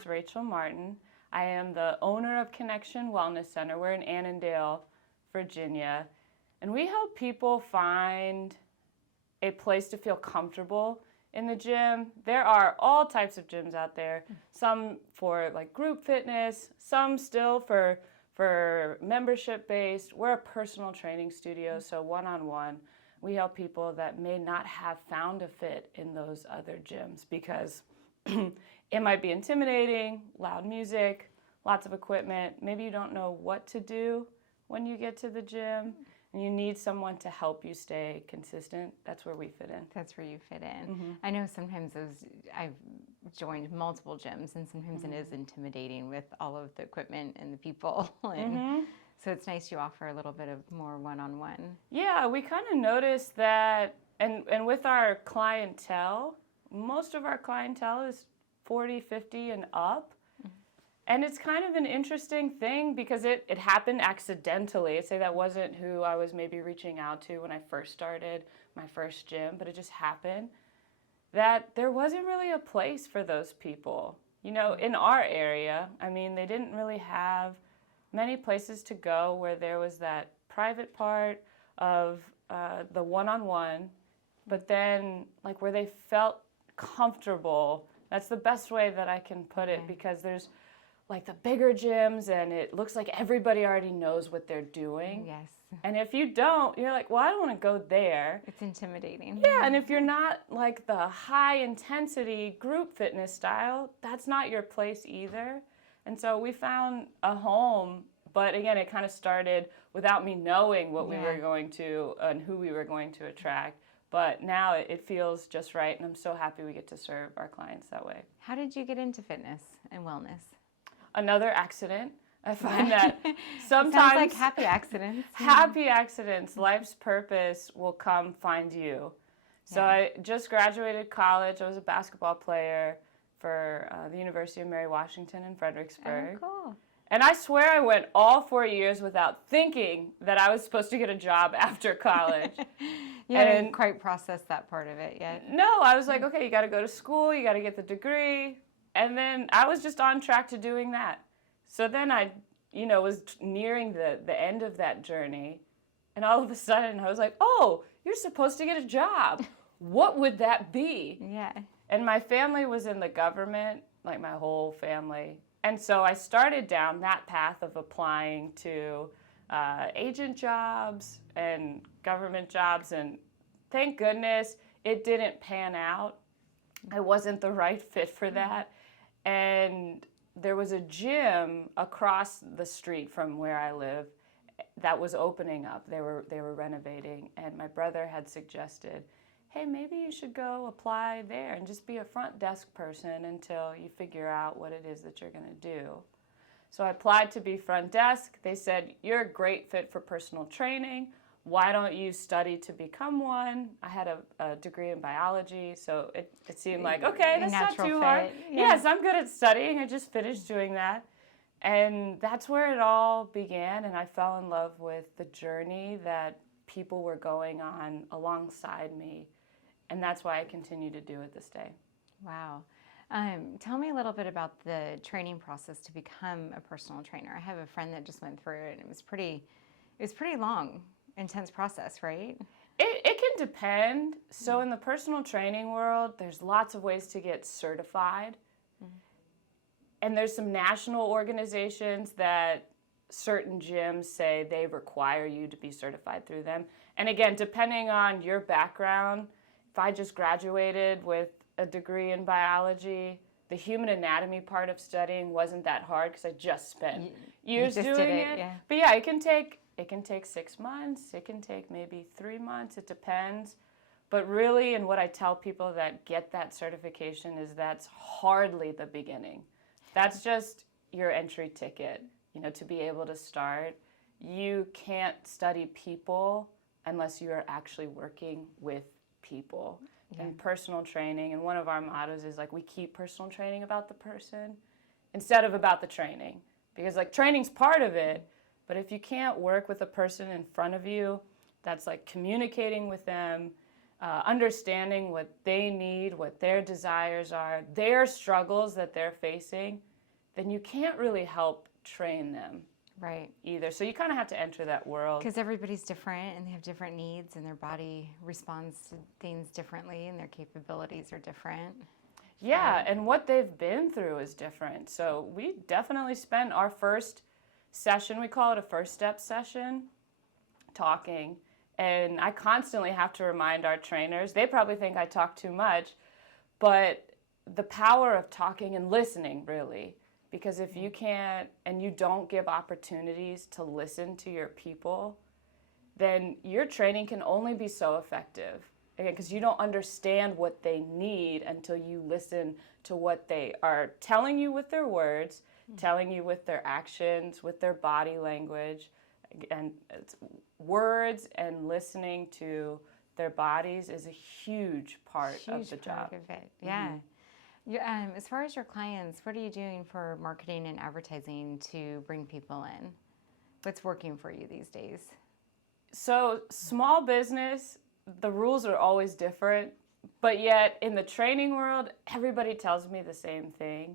is Rachel Martin. I am the owner of Connection Wellness Center. We're in Annandale, Virginia, and we help people find a place to feel comfortable in the gym. There are all types of gyms out there, some for like group fitness, some still for membership based. We're a personal training studio, so one-on-one. We help people that may not have found a fit in those other gyms because it might be intimidating, loud music, lots of equipment. Maybe you don't know what to do when you get to the gym and you need someone to help you stay consistent. That's where we fit in. That's where you fit in. I know sometimes I've joined multiple gyms and sometimes it is intimidating with all of the equipment and the people. And so it's nice you offer a little bit of more one-on-one. Yeah, we kind of noticed that, and with our clientele, most of our clientele is 40, 50 and up. And it's kind of an interesting thing because it happened accidentally. I'd say that wasn't who I was maybe reaching out to when I first started my first gym, but it just happened that there wasn't really a place for those people. You know, in our area, I mean, they didn't really have many places to go where there was that private part of the one-on-one, but then like where they felt comfortable. That's the best way that I can put it, because there's like the bigger gyms and it looks like everybody already knows what they're doing. Yes. And if you don't, you're like, well, I don't want to go there. It's intimidating. Yeah, and if you're not like the high intensity group fitness style, that's not your place either. And so we found a home, but again, it kind of started without me knowing what we were going to and who we were going to attract. But now it feels just right, and I'm so happy we get to serve our clients that way. How did you get into fitness and wellness? Another accident. I find that sometimes Sounds like happy accidents. Happy accidents, life's purpose will come find you. So I just graduated college. I was a basketball player for the University of Mary Washington in Fredericksburg. Oh, cool. And I swear I went all 4 years without thinking that I was supposed to get a job after college. You hadn't quite processed that part of it yet. No, I was like, okay, you got to go to school, you got to get the degree. And then I was just on track to doing that. So then I, was nearing the end of that journey. And all of a sudden I was like, oh, you're supposed to get a job. What would that be? Yeah. And my family was in the government, like my whole family. And so I started down that path of applying to agent jobs and government jobs. And thank goodness it didn't pan out. I wasn't the right fit for that. And there was a gym across the street from where I live that was opening up. They were renovating, and my brother had suggested, hey, maybe you should go apply there and just be a front desk person until you figure out what it is that you're going to do. So I applied to be front desk. They said, you're a great fit for personal training. Why don't you study to become one? I had a degree in biology, so it seemed like, okay, that's not too hard. Yeah. Yes, I'm good at studying. I just finished doing that. And that's where it all began, and I fell in love with the journey that people were going on alongside me, and that's why I continue to do it this day. Wow. Tell me a little bit about the training process to become a personal trainer. I have a friend that just went through it, and it was pretty long. Intense process, right? It can depend. So in the personal training world, there's lots of ways to get certified. And there's some national organizations that certain gyms say they require you to be certified through them. And again, depending on your background, if I just graduated with a degree in biology, the human anatomy part of studying wasn't that hard because I just spent years doing it. Yeah. But yeah, it can take 6 months. It can take maybe 3 months. It depends. But really, and what I tell people that get that certification is that's hardly the beginning. That's just your entry ticket, to be able to start. You can't study people unless you are actually working with people. And personal training, and one of our mottos is like we keep personal training about the person instead of about the training. Because like training's part of it, but if you can't work with a person in front of you, that's like communicating with them, understanding what they need, what their desires are, their struggles that they're facing, then you can't really help train them Right. either. So you kind of have to enter that world. Because everybody's different and they have different needs and their body responds to things differently and their capabilities are different. Yeah, and what they've been through is different. So we definitely spent our first session, we call it a first step session, talking. And I constantly have to remind our trainers, they probably think I talk too much, but the power of talking and listening, really. Because if you can't, and you don't give opportunities to listen to your people, then your training can only be so effective. Again, because you don't understand what they need until you listen to what they are telling you with their words, telling you with their actions, with their body language. And it's words and listening to their bodies is a huge part of the job. Of it. Yeah. As far as your clients, what are you doing for marketing and advertising to bring people in? What's working for you these days? So small business, the rules are always different, but yet in the training world, everybody tells me the same thing.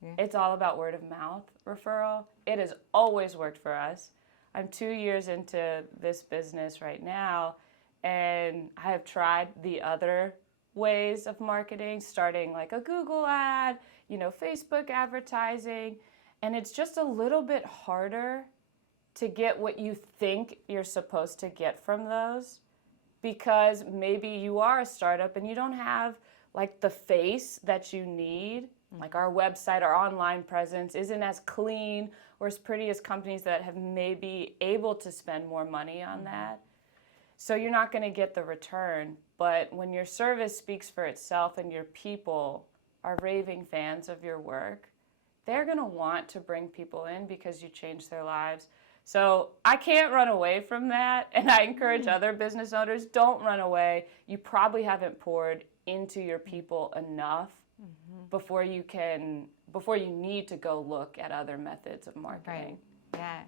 Yeah. It's all about word of mouth referral. It has always worked for us. I'm 2 years into this business right now, and I have tried the other ways of marketing, starting like a Google ad, Facebook advertising, and it's just a little bit harder to get what you think you're supposed to get from those, because maybe you are a startup and you don't have like the face that you need. Like our website, our online presence isn't as clean or as pretty as companies that have maybe able to spend more money on that. So you're not going to get the return. But when your service speaks for itself and your people are raving fans of your work, they're going to want to bring people in because you changed their lives. So I can't run away from that. And I encourage other business owners, don't run away. You probably haven't poured into your people enough before you need to go look at other methods of marketing. Right. Yeah.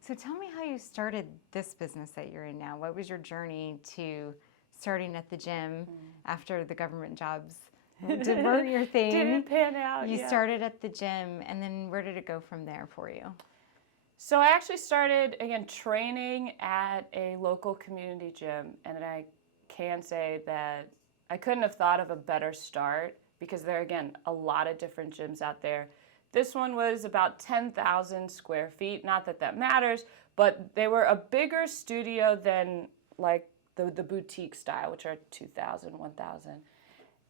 So tell me how you started this business that you're in now. What was your journey to starting at the gym after the government jobs weren't your thing? Didn't pan out. You started at the gym, and then where did it go from there for you? So I actually started, again, training at a local community gym, and I can say that I couldn't have thought of a better start, because there are, again, a lot of different gyms out there. This one was about 10,000 square feet. Not that that matters, but they were a bigger studio than like the boutique style, which are 2,000, 1,000.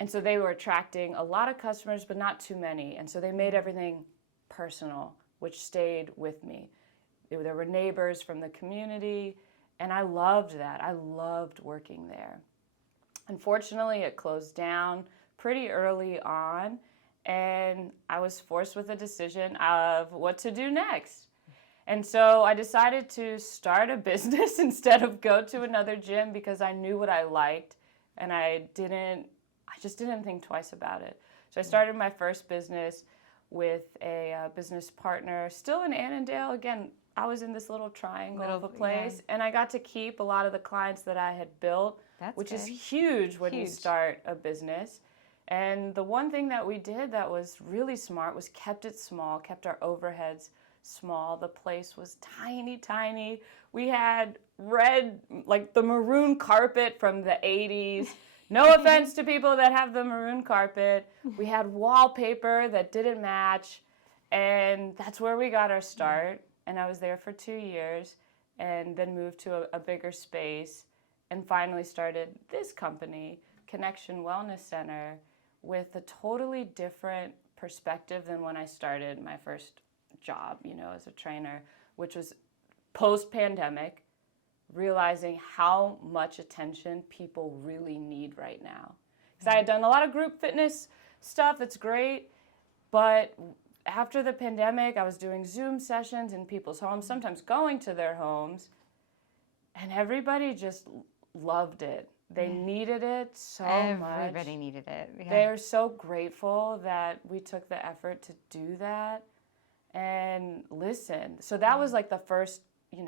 And so they were attracting a lot of customers, but not too many. And so they made everything personal, which stayed with me. There were neighbors from the community, and I loved that. I loved working there. Unfortunately, it closed down pretty early on, and I was forced with a decision of what to do next. And so I decided to start a business instead of go to another gym, because I knew what I liked, and I just didn't think twice about it. So I started my first business with a business partner, still in Annandale. Again, I was in this little triangle of a place, and I got to keep a lot of the clients that I had built, which is huge when you start a business. And the one thing that we did that was really smart was kept it small, kept our overheads small. The place was tiny, tiny. We had red, like the maroon carpet from the 80s. No offense to people that have the maroon carpet. We had wallpaper that didn't match, and that's where we got our start. And I was there for 2 years, and then moved to a bigger space, and finally started this company, Connection Wellness Center, with a totally different perspective than when I started my first job, as a trainer, which was post-pandemic, realizing how much attention people really need right now. Because I had done a lot of group fitness stuff, it's great, but after the pandemic, I was doing Zoom sessions in people's homes, sometimes going to their homes, and everybody just loved it. They needed it so much. Everybody needed it. Yeah. They're so grateful that we took the effort to do that and listen. So that was like the first,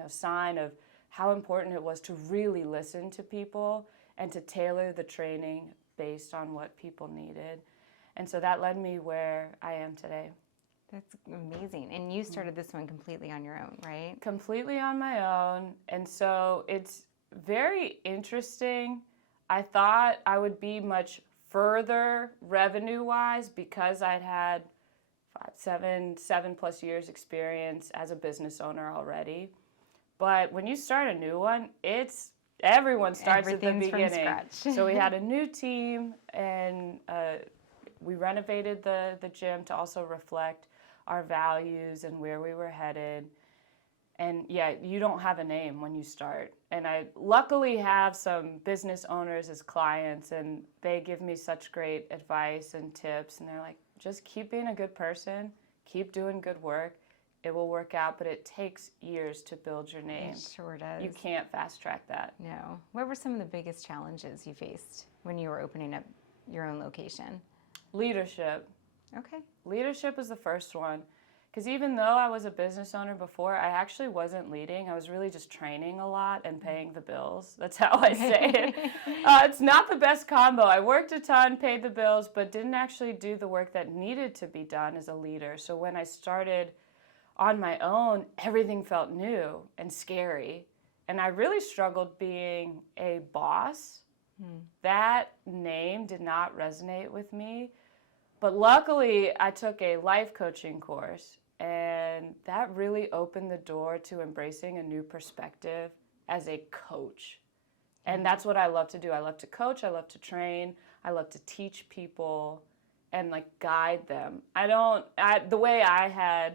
sign of how important it was to really listen to people and to tailor the training based on what people needed. And so that led me where I am today. That's amazing. And you started this one completely on your own, right? Completely on my own. And so it's very interesting. I thought I would be much further revenue-wise because I'd had 7+ years experience as a business owner already. But when you start a new one, everyone starts at the beginning. From scratch. So we had a new team, and we renovated the gym to also reflect our values and where we were headed. And yeah, you don't have a name when you start. And I luckily have some business owners as clients, and they give me such great advice and tips. And they're like, just keep being a good person, keep doing good work. It will work out, but it takes years to build your name. It sure does. You can't fast track that. No. What were some of the biggest challenges you faced when you were opening up your own location? Leadership. Okay. Leadership was the first one. Because even though I was a business owner before, I actually wasn't leading. I was really just training a lot and paying the bills. That's how I say it. It's not the best combo. I worked a ton, paid the bills, but didn't actually do the work that needed to be done as a leader. So when I started on my own, everything felt new and scary. And I really struggled being a boss. That name did not resonate with me. But luckily, I took a life coaching course, and that really opened the door to embracing a new perspective as a coach. And that's what I love to do. I love to coach, I love to train, I love to teach people and like guide them. The way I had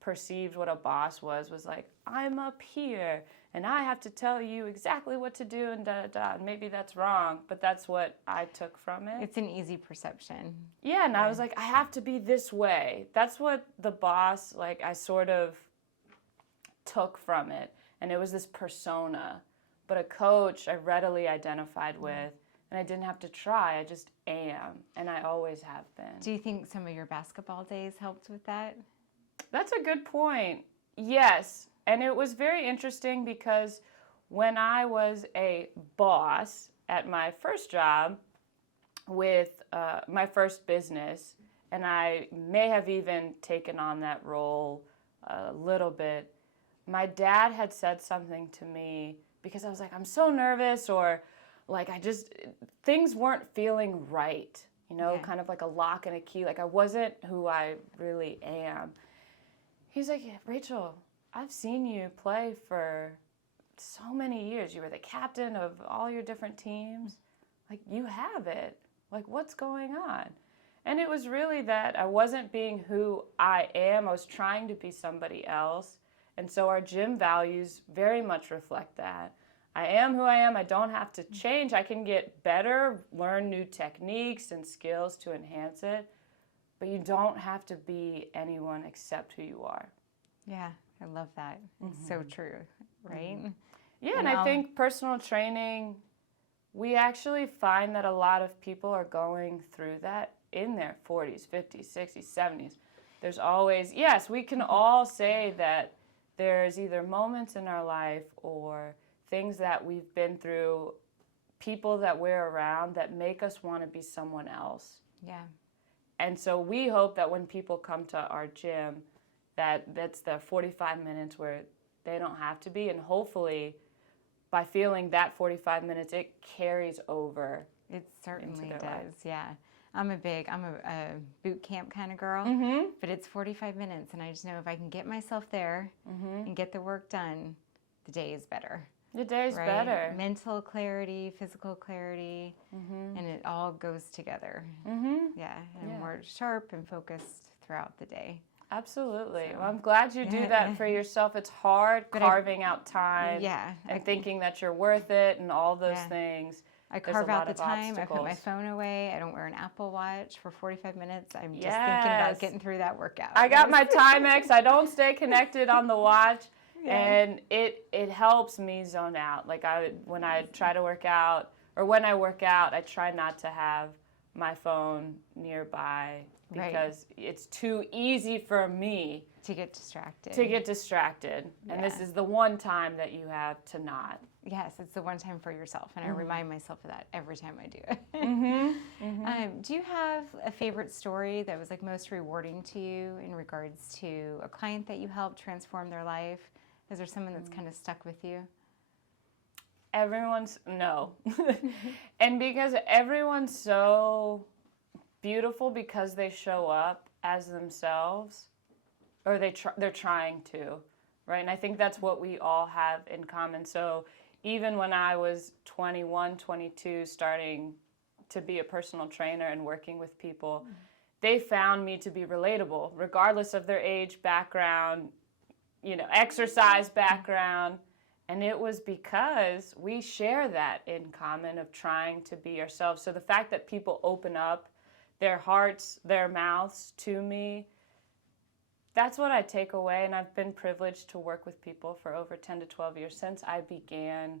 perceived what a boss was like, I'm up here and I have to tell you exactly what to do and da-da-da. And maybe that's wrong, but that's what I took from it. It's an easy perception. Yeah, and I was like, I have to be this way. That's what the boss, like, I sort of took from it. And it was this persona. But a coach I readily identified with, and I didn't have to try. I just am, and I always have been. Do you think some of your basketball days helped with that? That's a good point. Yes. And it was very interesting because when I was a boss at my first job with my first business, and I may have even taken on that role a little bit, my dad had said something to me because I was like, I'm so nervous, or like things weren't feeling right, kind of like a lock and a key. Like I wasn't who I really am. He's like, Rachel, I've seen you play for so many years. You were the captain of all your different teams. Like, you have it. Like, what's going on? And it was really that I wasn't being who I am. I was trying to be somebody else. And so our gym values very much reflect that. I am who I am. I don't have to change. I can get better, learn new techniques and skills to enhance it. But you don't have to be anyone except who you are. Yeah, I love that. It's so true, right? Yeah, and I think personal training, we actually find that a lot of people are going through that in their 40s, 50s, 60s, 70s. There's always, yes, we can all say that there's either moments in our life or things that we've been through, people that we're around that make us want to be someone else. Yeah. And so we hope that when people come to our gym, that's the 45 minutes where they don't have to be. And hopefully, by feeling that 45 minutes, it carries over. It certainly does, life. Yeah. I'm a boot camp kind of girl, but it's 45 minutes, and I just know if I can get myself there and get the work done, the day is better. The day's right? better. Mental clarity, physical clarity, and it all goes together. Yeah, and I'm more sharp and focused throughout the day. Absolutely. So, well, I'm glad you do that for yourself. It's hard carving out time and thinking that you're worth it and all those things. I carve out the time. I put my phone away. I don't wear an Apple Watch for 45 minutes. I'm just thinking about getting through that workout. I got my Timex. I don't stay connected on the watch. And it helps me zone out. Like when I try to work out, or when I work out, I try not to have my phone nearby because it's too easy for me to get distracted. And this is the one time that you have to not. Yes, it's the one time for yourself, and I remind myself of that every time I do it. Do you have a favorite story that was like most rewarding to you in regards to a client that you helped transform their life? Is there someone that's kind of stuck with you? No. And because everyone's so beautiful because they show up as themselves, or they're trying to, right? And I think that's what we all have in common. So even when I was 21, 22, starting to be a personal trainer and working with people, they found me to be relatable, regardless of their age, background, exercise background. And it was because we share that in common of trying to be ourselves. So the fact that people open up their hearts, their mouths to me, that's what I take away. And I've been privileged to work with people for over 10 to 12 years since I began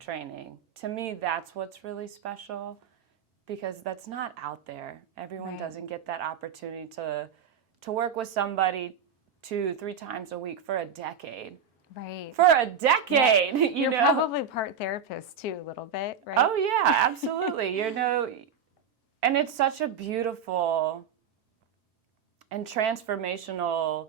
training. To me, that's what's really special, because that's not out there. Everyone doesn't get that opportunity to work with somebody 2-3 times a week for a decade. Right. For a decade, yeah. You're probably part therapist too, a little bit, right? Oh yeah, absolutely. And it's such a beautiful and transformational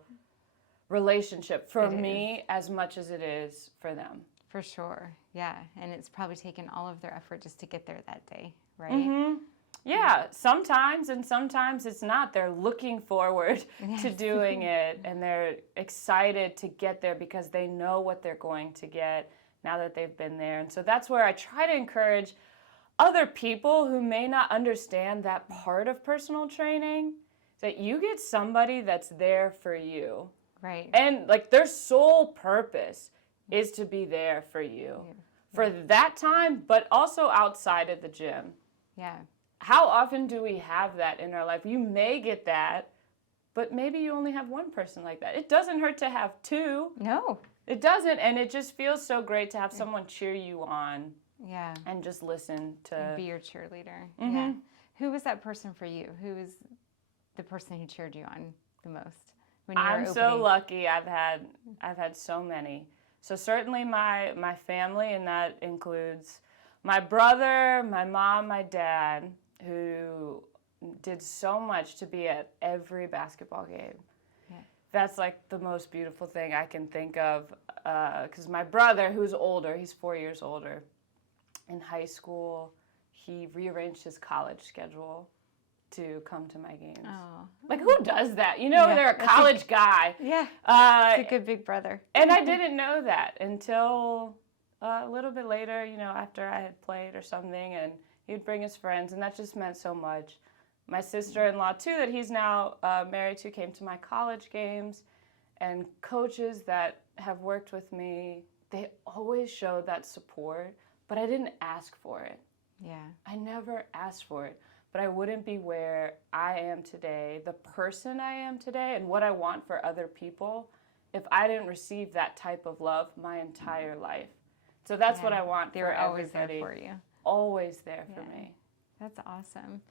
relationship for me as much as it is for them. For sure, yeah. And it's probably taken all of their effort just to get there that day, right? Yeah, sometimes, and sometimes it's not. They're looking forward to doing it, and they're excited to get there because they know what they're going to get now that they've been there. And so that's where I try to encourage other people who may not understand that part of personal training, that you get somebody that's there for you. Right. And like their sole purpose is to be there for you for that time, but also outside of the gym. Yeah. How often do we have that in our life? You may get that, but maybe you only have one person like that. It doesn't hurt to have two. No. It doesn't, and it just feels so great to have someone cheer you on. Yeah. And just listen to... Be your cheerleader. Yeah. Who was that person for you? Who was the person who cheered you on the most when you were I'm so lucky. I've had so many. So certainly my family, and that includes my brother, my mom, my dad, who did so much to be at every basketball game. Yeah. That's like the most beautiful thing I can think of, because my brother, who's older, he's 4 years older, in high school, he rearranged his college schedule to come to my games. Oh. Like, who does that? They're a college guy. Yeah, it's a good big brother. And I didn't know that until a little bit later, after I had played or something, and he would bring his friends, and that just meant so much. My sister-in-law, too, that he's now married to, came to my college games, and coaches that have worked with me, they always show that support, but I didn't ask for it. Yeah. I never asked for it, but I wouldn't be where I am today, the person I am today, and what I want for other people if I didn't receive that type of love my entire life. So that's what I want for everybody. Always there for you. Always there for me. That's awesome.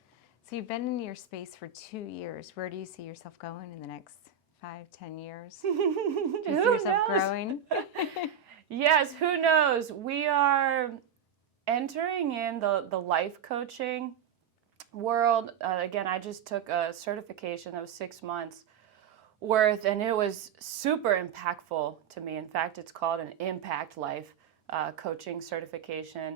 So you've been in your space for 2 years. Where do you see yourself going in the next 5-10 years? Do you see yourself growing? Yes, who knows? We are entering in the life coaching world. Again, I just took a certification that was 6 months worth, and it was super impactful to me. In fact, it's called an Impact Life coaching certification.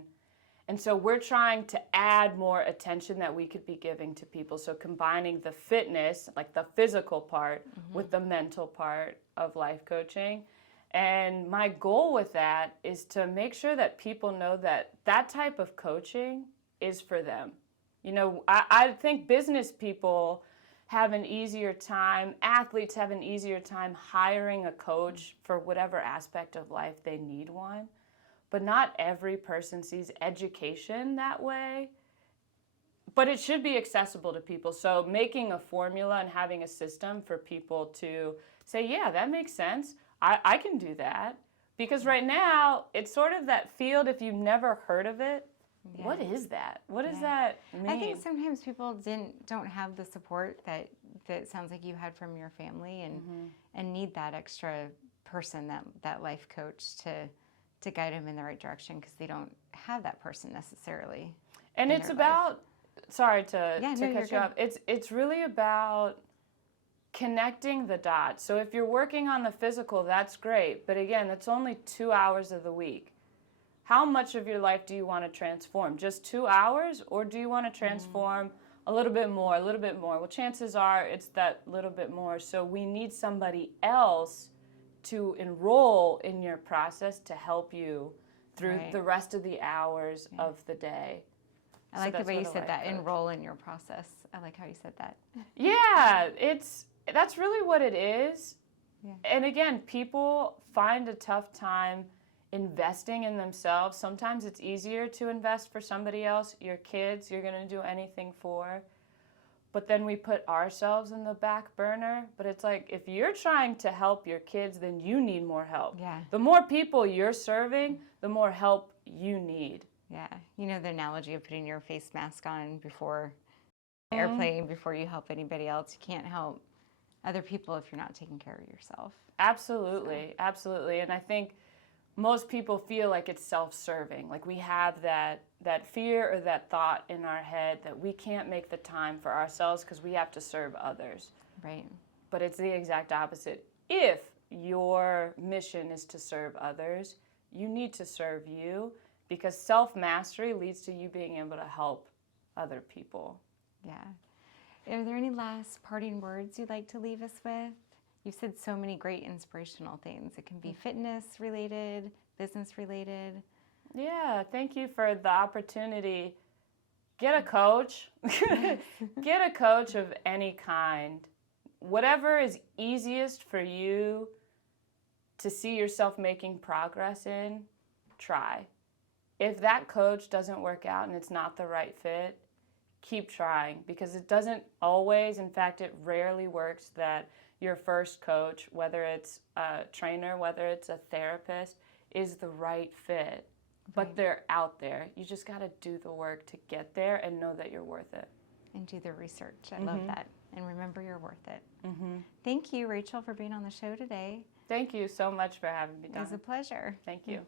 And so we're trying to add more attention that we could be giving to people. So combining the fitness, like the physical part, with the mental part of life coaching. And my goal with that is to make sure that people know that that type of coaching is for them. I think business people have an easier time, athletes have an easier time hiring a coach for whatever aspect of life they need one. But not every person sees education that way. But it should be accessible to people. So making a formula and having a system for people to say, yeah, that makes sense. I can do that. Because right now, it's sort of that field, if you've never heard of it, what is that? What does that mean? I think sometimes people don't have the support that sounds like you had from your family and need that extra person, that life coach to to guide them in the right direction because they don't have that person necessarily. And in it's their about, life. sorry to Yeah, no, cut you're you good. off. It's really about connecting the dots. So if you're working on the physical, that's great. But again, it's only 2 hours of the week. How much of your life do you want to transform? Just 2 hours? Or do you want to transform a little bit more, a little bit more? Well, chances are it's that little bit more. So we need somebody else to enroll in your process to help you through Right. the rest of the hours of the day. I like the that's way you what a said life that, coach- enroll in your process. I like how you said that. Yeah, that's really what it is. Yeah. And again, people find a tough time investing in themselves. Sometimes it's easier to invest for somebody else, your kids, you're going to do anything for. But then we put ourselves in the back burner. But it's like, if you're trying to help your kids, then you need more help. Yeah. The more people you're serving, the more help you need. Yeah. You know the analogy of putting your face mask on before the airplane, before you help anybody else. You can't help other people if you're not taking care of yourself. Absolutely, absolutely. And I think most people feel like it's self-serving. Like we have that fear or that thought in our head that we can't make the time for ourselves because we have to serve others. Right. But it's the exact opposite. If your mission is to serve others, you need to serve you because self-mastery leads to you being able to help other people. Yeah. Are there any last parting words you'd like to leave us with? You've said so many great inspirational things. It can be fitness related, business related. Yeah, thank you for the opportunity. Get a coach. Get a coach of any kind. Whatever is easiest for you to see yourself making progress in, try. If that coach doesn't work out and it's not the right fit, keep trying because it doesn't always, in fact, it rarely works that your first coach, whether it's a trainer, whether it's a therapist, is the right fit. But Right. they're out there. You just got to do the work to get there and know that you're worth it. And do the research. I love that. And remember, you're worth it. Thank you, Rachel, for being on the show today. Thank you so much for having me, It was Donna. a pleasure. Thank you.